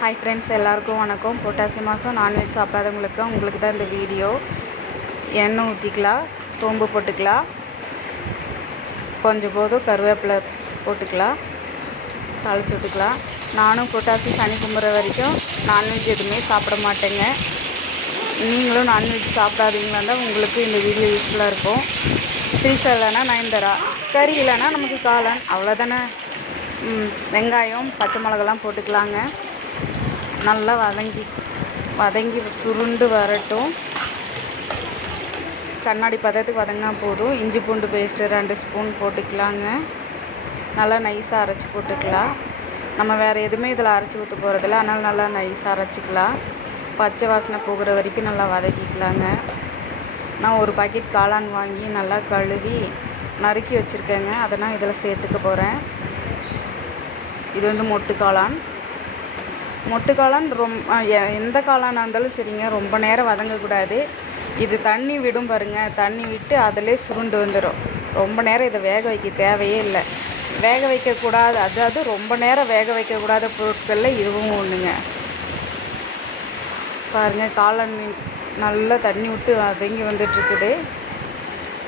Hi friends எல்லாருக்கும் வணக்கம். பொட்டாசி மாதம் நான்வெஜ் சாப்பிடாதவங்களுக்கு உங்களுக்கு தான் இந்த வீடியோ எண்ணெய் ஊற்றிக்கலாம் சோம்பு போட்டுக்கலாம். கொஞ்சம் போதும் கருவேப்பிலை போட்டுக்கலாம். தாளிச்சு விட்டுக்கலாம். நானும் பொட்டாசி சனி கும்பிட்ற வரைக்கும் நான்வெஜ் எதுவுமே சாப்பிட மாட்டேங்க. நீங்களும் நான்வெஜ் சாப்பிடாதீங்களா இருந்தால் உங்களுக்கு இந்த வீடியோ யூஸ்ஃபுல்லாக இருக்கும். பீஸா இல்லைன்னா நயன்தரா கறி இல்லைன்னா நமக்கு காளான். அவ்வளோதானே வெங்காயம் பச்சை மிளகாலாம் போட்டுக்கலாங்க. நல்லா வதங்கி வதங்கி சுருண்டு வரட்டும். கண்ணாடி பதத்துக்கு வதங்கினா போதும். இஞ்சி பூண்டு பேஸ்ட்டு ரெண்டு ஸ்பூன் போட்டுக்கலாங்க. நல்லா நைஸாக அரைச்சி போட்டுக்கலாம். நம்ம வேறு எதுவுமே இதில் அரைச்சி ஊற்ற போகிறதில்ல அதனால் நல்லா நைஸாக அரைச்சிக்கலாம். பச்சை வாசனை போகிற வரைக்கும் நல்லா வதக்கிக்கலாங்க. நான் ஒரு பாக்கெட் காளான் வாங்கி நல்லா கழுவி நறுக்கி வச்சுருக்கேங்க. அதை நான் இதில் சேர்த்துக்க போகிறேன் இது வந்து மொட்டு காளான். மொட்டு காளான் ரொம்ப எந்த காளானாக இருந்தாலும் சரிங்க. ரொம்ப நேரம் வதங்கக்கூடாது. இது தண்ணி விடும் பாருங்க. தண்ணி விட்டு அதிலே சுருண்டு வந்துடும் ரொம்ப நேரம் இதை வேக வைக்க தேவையே இல்லை. வேக வைக்கக்கூடாது. அதாவது ரொம்ப நேரம் வேக வைக்கக்கூடாத பொருட்களில் இதுவும் ஒன்றுங்க பாருங்கள் காளான் நல்லா தண்ணி விட்டு வதங்கி வந்துட்டுருக்குது.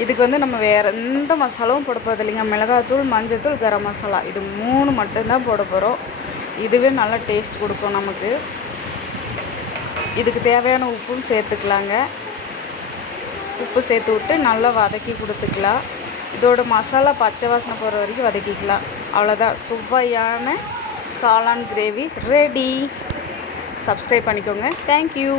இதுக்கு வந்து நம்ம வேறு எந்த மசாலாவும் போட போகிறது இல்லைங்க. மிளகாத்தூள் மஞ்சத்தூள் கரம் மசாலா. இது மூணு மட்டும்தான் போட போகிறோம் இதுவே நல்லா டேஸ்ட் கொடுக்கும் நமக்கு. இதுக்கு தேவையான உப்பும் சேர்த்துக்கலாங்க. உப்பு சேர்த்து விட்டு நல்லா வதக்கி கொடுத்துக்கலாம். இதோட மசாலா பச்சை வாசனை போகிற வரைக்கும் வதக்கிக்கலாம். அவ்வளோதான் சுவையான காளான் கிரேவி ரெடி சப்ஸ்கிரைப் பண்ணிக்கோங்க. Thank you